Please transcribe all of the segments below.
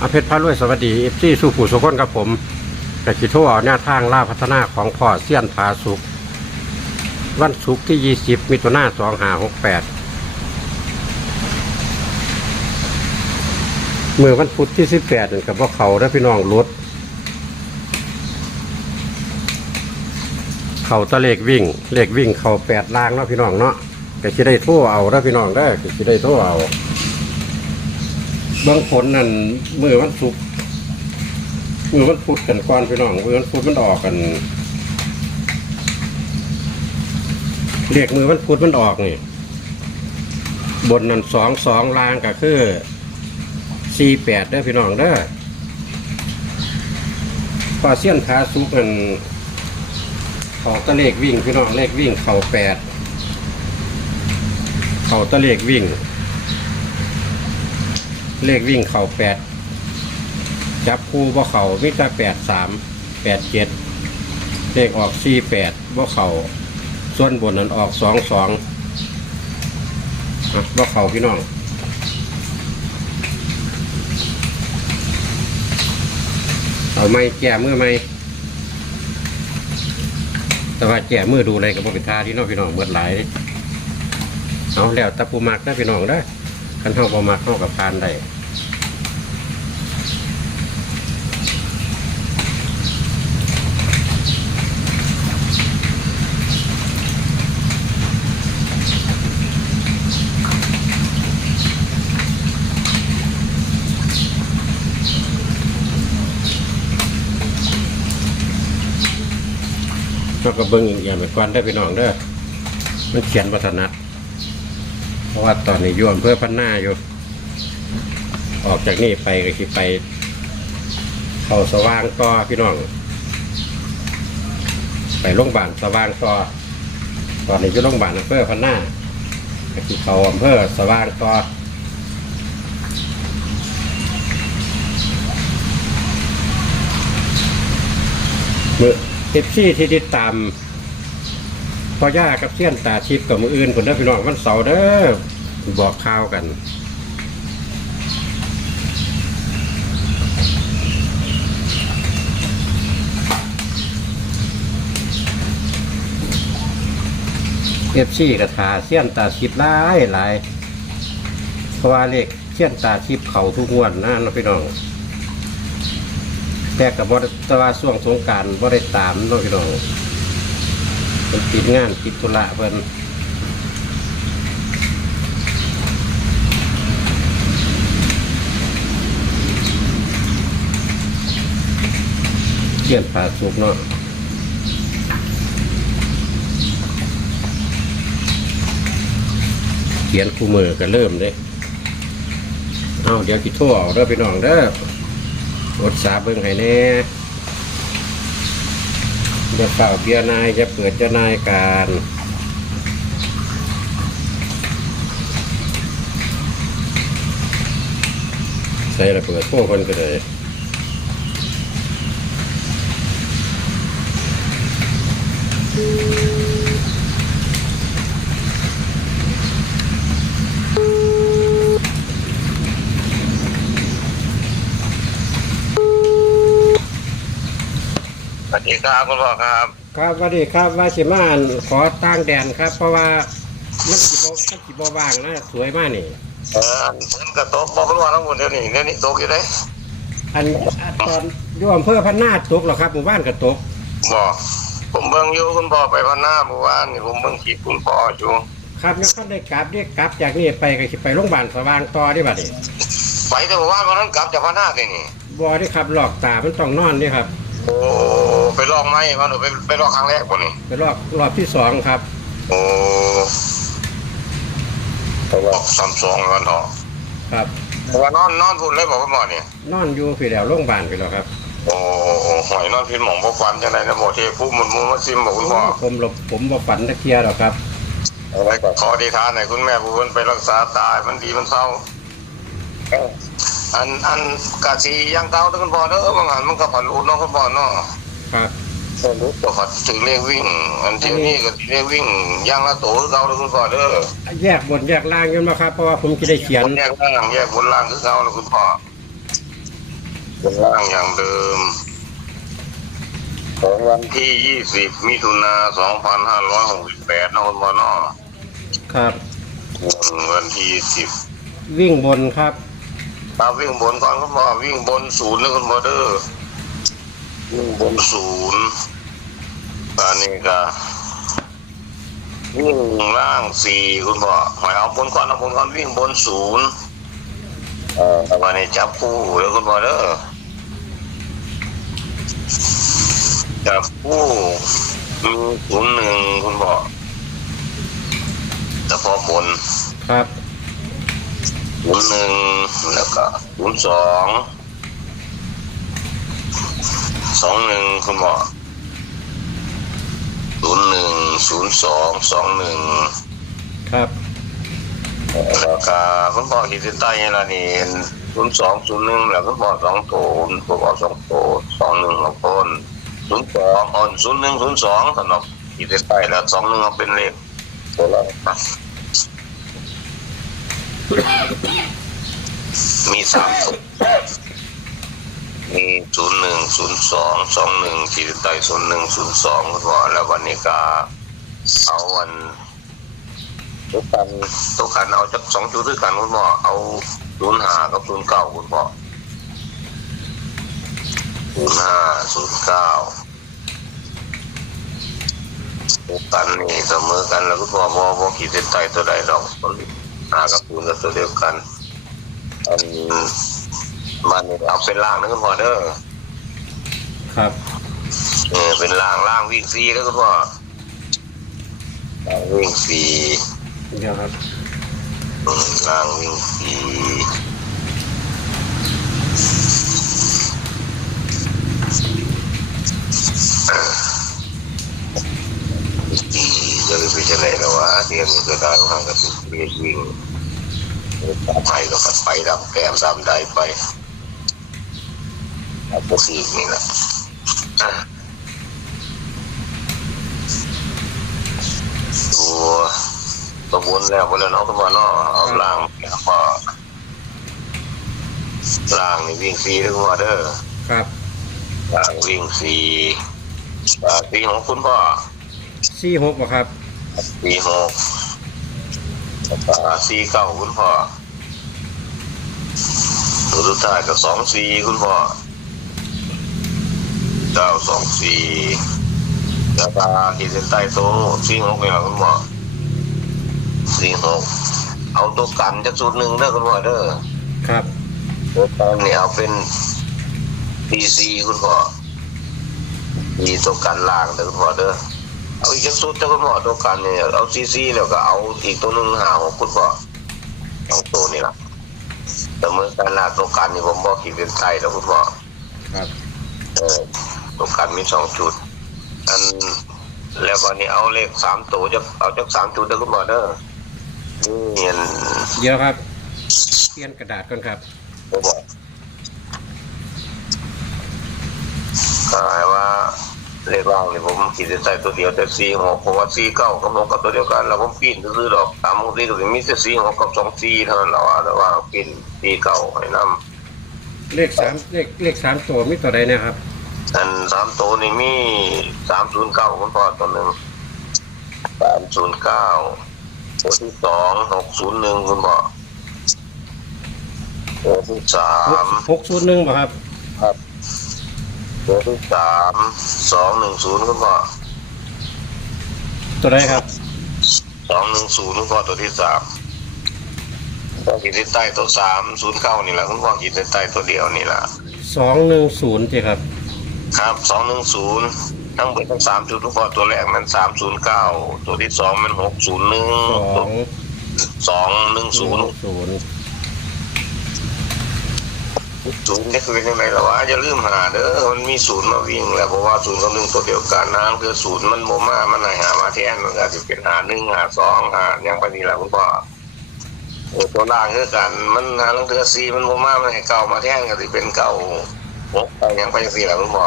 อาเพชรพระรวยสวัสดีเอฟซีสู่ผู้สุคนกับผมกกิโทเอาแนวทางล่าพัฒนาของพ่อเสี้ยนผาสุก วันศุกร์ที่ 20 มิถุนายน2568เมื่อวันพุธที่ 18นั่นกับว่าเขาและพี่น้องรถเขาตะเลขวิ่ง เลขวิ่งเขาแปดล่างเนาะพี่น้องเนาะก็จะได้โทรเอาแล้วพี่น้องได้ก็จะได้โทรเอา เบื้องผลนั่นมือวันศุกร์มือวันพุธกันก่อนพี่น้องมือวันพุธมันออกกันเรียกมือวันพุธมันออกนี่บนนั่นสองสองลางก็คือสี่แปดได้อพี่น้องเด้อพอเสี้ยนขาสุกนั่นเขาตะเลขวิ่งพี่น้องเลขวิ่งเข่าแปดเขาตะเลขวิ่ง เลขวิ่งเข่าแปดจับคู่บ่เข่ามิตรแปดสามแปดเจ็ดเลขออกสี่แปดบ่เข่าส่วนบนนั้นออกสองสองบ่เข่าพี่น้องเอาไม้แก้มือไม้แต่ว่าแก้มือดูอะไรกับบ่เป็นท่าที่น้องพี่น้องเมื่อหลายเอาแล้วตะปูมักได้พี่น้องได้อคันเฮาบ่มักเฮากับพานได้ ก็เบิ่งอย่างเดียวไปก่อนได้พี่น้องเด้อมันเขียนวัฒนัดเพราะว่าตอนนี้อยู่อำเภอพันนาอยู่ ออกจากนี่ไปก็คือไป เขาสว่างต่อพี่น้อง ไปโรงพยาบาลสว่างต่อตอนนี้อยู่โรงพยาบาลอำเภอพันนาก็คือเขาอำเภอสว่างต่อมือ เอฟซีที่ติดตามพอย่ากับเสี้ยนตาชิปกับมืออื่นคนเด้อพี่น้องวันเสาร์เด้อบอกข่าวกันเอฟซีกระถาเสี้ยนตาชิปหลายหลายเพราะว่าเลขเสี้ยนตาชิปเขาทุกงวดนะน้องพี่น้อง แต่กับบริตว่าช่วงสงการบริตามน้องพี่น้องเป็นติดงานติดธุระเพิ่นเขียนผ่าสุกเนาะเขียนคู่มือก็เริ่มเด้เอาเดี๋ยวกิโทรเอาเด้อพี่น้องเด้อ อดสาเบิ่งให้แน่เดี๋ยวเป่าเบียนายจะเปิดเจ้านายการใส่ระเบิดพวกคนก็เลยสวัส ดีครับคุณพ่อครับ ครับสวัสดีครับว่าสิมาอั่นขอตั้งแดนครับ เพราะว่ามันสิบมันสิบว่างนะสวยมากนี่ เออฝนกระตกบอกคุณว่าทั้งหมดเดี๋ยวนี้เดี๋ยวนี้ตกอยู่เลยอันอันตอนอยู่อำเภอพันนาตกเหรอครับหมู่บ้านก็ตกบอกผมเบิ่งอยู่คุณพ่อไปพันหน้าเมื่อวานนี่ผมเบิ่งคลิปคุณพ่ออยู่ครับแล้วก็ได้กลับเรียกกลับจากนี่ไปก็สิไปโรงพยาบาลสว่างต่อได้บัดนี้ไปแต่เมื่อวานวันนั้นกลับจากพันหน้าเลยนี่บ่ได้ครับหลอกตามันต้องนอนนี่ครับ โอ้ไปลองไหมมันไปไปลองครั้งแรกบ่นี่ไปรอบรอบที่สองครับ โอ้ไปลองซัมซุงกันเถอะครับ แต่ว่านอนนอนพุ่นเลยบอกคุณพ่อนี่นอนอยู่พี่แล้วโรงพยาบาลไปแล้วครับโอ้หอยนอนพินหมองบ่ฟันจังไดนะโมเทผู้หมุนมูมาซิมบอกคุณพ่อผมหลบผมบ่ฝันตะเคียหรอกครับเอาไว้ก็ขอดีทานให้คุณแม่ผู้เพิ่นไปรักษาตายมันดีมันเศร้า อันอันกะสียังเก่าเด้อคุณพ่อเด้อบางหันมันก็ผ่อนรูดเนาะคุณพ่อเนาะครับผ่อนรูดก็ผ่อนถึงเลขวิ่ง อันที่นี่ก็เลขวิ่งย่างละโตคือเก่าเด้อคุณพ่อเด้อแยกบนแยกล่างกันมาครับเพราะว่าผมจะได้เขียนบนแยกล่างแยกบนล่างคือเก่าแล้วคุณพ่อบนล่างอย่างเดิมของวันที่ยี่สิบมิถุนาสองพันห้าร้อยหกสิบแปดนอนบอนอครับ วันที่ยี่สิบวิ่งบนครับ ตาวิ่งบนก่อนคุณพ่อวิ่งบนศูนย์นะคุณพ่อเด้อวิ่งบนศูนย์ตอนนี้ก็วิ่งล่างสี่คุณพ่อหมายเอาบนก่อนเอาบนก่อนวิ่งบนศูนย์เออวันนี้จับคู่แล้วคุณพ่อเด้อจับคู่มีศูนย์หนึ่งคุณพ่อเฉพาะบนครับ ศูนย์หนึ่งแล้วก็ศูนย์สองสองหนึ่งคุณหมอศูนย์หนึ่งศูนย์สองสองหนึ่งครับแล้วก็คุณพ่อขีดเส้นใต้เนี่ยละนี่ศูนย์สองศูนย์หนึ่งแล้วคุณพ่อสองโถคุณพ่อสองโถสองหนึ่งของคนศูนย์สองอ่อนศูนย์หนึ่งศูนย์สองสำหรับขีดเส้นใต้แล้วสองหนึ่งเอาเป็นเลขตัวละนะ มีสามตัวมีศูนย์หนึ่งศูนย์สองสองหนึ่งขีดใต้ศูนย์หนึ่งศูนย์สองคุณพ่อแล้ววันนี้ก็เอาวันทุกกันทุกกันเอาจากสองจุดด้วยกันคุณพ่อเอาศูนย์ห้ากับศูนย์เก้าคุณพ่อศูนย์ห้าศูนย์เก้าทุกกันนี่เสมอกันแล้วคุณพ่อพอพอขีดเส้นใต้ตัวใดดอก ห้ากับศูนย์ก็ตัวเดียวกัน อันมันเอาเป็นล่างนะคุณพ่อเด้อครับเออเป็นล่างล่างวิ่งฟรีแล้วคุณพ่อล่างวิ่งฟรีเดี๋ยวครับอืมล่างวิ่งฟรีอีจะไปจะไหนแล้ววะ เรียนก็ได้ห่างกับเรียนวิ่งตามไปก็ไปดำแก้มดำได้ไปพวกอีกนี่แหละตัวตัวบนแล้วบนแล้วเนาะตัวเนาะเอาล่างแล้วก็ล่างนี่วิ่งฟรีด้วยคุณพ่อเด้อครับล่างวิ่งฟรีอ่าฟรีของคุณพ่อสี่หกบ่ครับ ฟรีหกแล้วก็สี่เก้าคุณพ่อตัวสุดท้ายก็สองสี่คุณพ่อเก้าสองสี่แล้วก็ขีดเส้นใต้โต๊ะสี่หกเนี่ยคุณพ่อสี่หกเอาตัวกันจากสูตรหนึ่งเด้อคุณพ่อเด้อครับตัวกันเนี่ยเอาเป็นพีซีคุณพ่อมีตัวกันล่างเด้อคุณพ่อเด้อ เอาอีกจากสูตรเด้อคุณพ่อตัวกันเนี่ยเอาซีซีแล้วก็เอาอีกตัวหนึ่งหาของคุณพ่อเอาตัวนี่ละแต่เมื่อการลากตัวกันนี่ผมบอกขีดเป็นไทยแล้วคุณพ่อครับเออตัวกันมีสองจุด อันแล้วก็นี่เอาเลขสามตัวจะเอาจากสามจุดเด้อคุณพ่อเด้อนี่อันเดี๋ยวครับเปลี่ยนกระดาษก่อนครับผมบอกก็หมายว่า เลขล่างนี่ผมขีดเส้นใต้ตัวเดียวแต่สี่หกเพราะว่าสี่เก้ากับหกกับตัวเดียวกันแล้วผมปีนซื้อๆดอกตามมุกนี้ก็สิมีแต่สี่หกกับสองสี่เท่านั้นแหละว่าแต่ว่าปีนสี่เก้าให้นำเลขสามเลขเลขสามตัวมีตัวใดเนะครับอันสามตัวนี่มีสามศูนย์เก้าคุณพ่อตัวหนึ่งสามศูนย์เก้าตัวที่สองหกศูนย์หนึ่งคุณพ่อตัวที่สาม หกศูนย์หนึ่งบ่ครับ ครับ ตัวที่สามสองหนึ่งศูนย์คุณพ่อตัวใดครับสองหนึ่งศูนย์คุณพ่อตัวที่สามก็ขีดเส้นใต้ตัวสามศูนย์เก้านี่แหละคุณพ่อขีดเส้นใต้ตัวเดียวนี่แหละสองหนึ่งศูนย์จีครับ ครับสองหนึ่งศูนย์ทั้งหมดทั้งสามจุดคุณพ่อตัวแรกมันสามศูนย์เก้าตัวที่สองมันหกศูนย์หนึ่งสองสองหนึ่งศูนย์ ศูนย์นี่คือยังไงล่ะวะอย่าลืมหาเด้อมันมีศูนย์มาวิ่ง แล้วเพราะว่าศูนย์กับหนึ่งตัวเดียวกันนะคือศูนย์มันโมมามันไหนหามาแทนมันอาจจะเป็นหาหนึ่งหาสองหาอยังไปนี่แหละคุณพ่อตัวล่างคือกัน มันหาลังเทือซีมันโมมามันให้เก่ามาแทนก็จะเป็นเก่าหกไปยังไปสี่แหละคุณพ่อ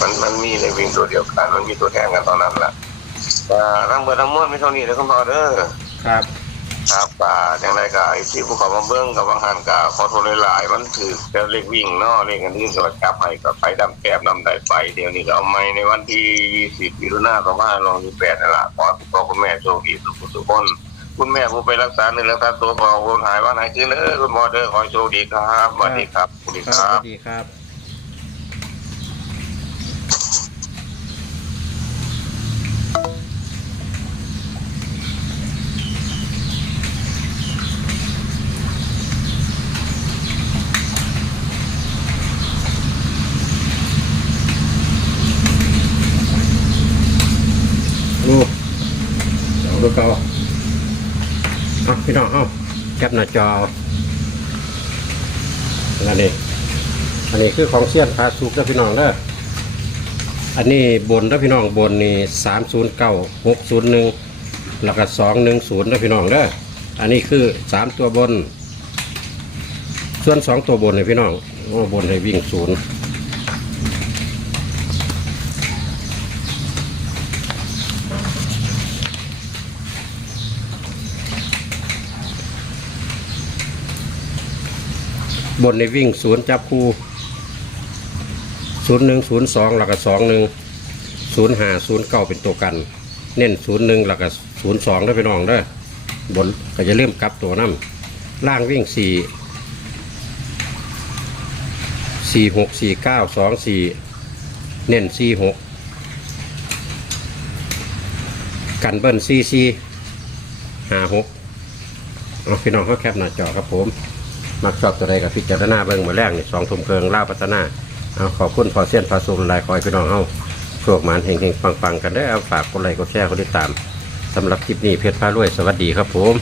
มันมันมีในวิ่งตัวเดียวกัน มันมีตัวแทนกันตอนนั้นแหละอ่าทั้งเบอร์ทั้งมวลไม่เท่านี้เลยคุณพ่อเด้อครับ ครับป่าอย่างไรก็ไอ้ที่ภูเขามาเบิ้งกับบางหันกาขอโทษหลายๆมันถือจะเล็กวิ่งเนาะเล็กอันนี้ก็จับให้กับไปดำแกบดำไดไปเดี๋ยวนี้ก็เอาไม่ในวันที่20มิถุนายน2568นั่นล่ะขอคุณพ่อคุณแม่โชคดีทุกคนทุกคนคุณแม่ผู้ไปรักษาในเรื่องการตัวของคนหายว่าไหนคือเนอคุณหมอเด้อขอโชคดีครับสวัสดีครับ สวัสดีครับ ลูกเอาลูกเอาเอา พี่น้องเอาแคปหน้าจอเอาอันนี้อันนี้คือของเสี้ยนพาสุกนะพี่น้องเด้ออันนี้บนนะพี่น้องบนนี่สามศูนย์เก้าหกศูนย์หนึ่งแล้วก็สองหนึ่งศูนย์นะพี่น้องเด้ออันนี้คือสามตัวบน ส่วนสองตัวบนเลยพี่น้องโอ้บนให้วิ่งศูนย์ บนในวิ่งศูนย์จับคู่ศูนย์หนึ่งศูนย์สองแล้วก็สองหนึ่งศูนย์ห้าศูนย์เก้าเป็นตัวกัน เน้นศูนย์หนึ่งแล้วก็ศูนย์สองได้ไปน้องเด้บนก็จะเริ่มกลับตัวน้ำล่างวิ่งสี่สี่หกสี่เก้าสองสี่เน้นสี่หกกันเบิ้ลสี่สี่ห้าหกเอาพี่น้องเขาแคปหน้าจอครับผม มักชอบตัวใดกับพิจารณาเบิ่งมาแรกนี่สองทุ่มเคิงล่าพัฒนาเอาขอบคุณพอเส้นพาสูงลายคอยพี่น้องเอาโชคหมานเฮงเฮงปังปังๆ กันได้อเอาฝากกดไลค์กดแชร์กดติดตามสำหรับคลิปนี้เพชรพารวยสวัสดีครับผม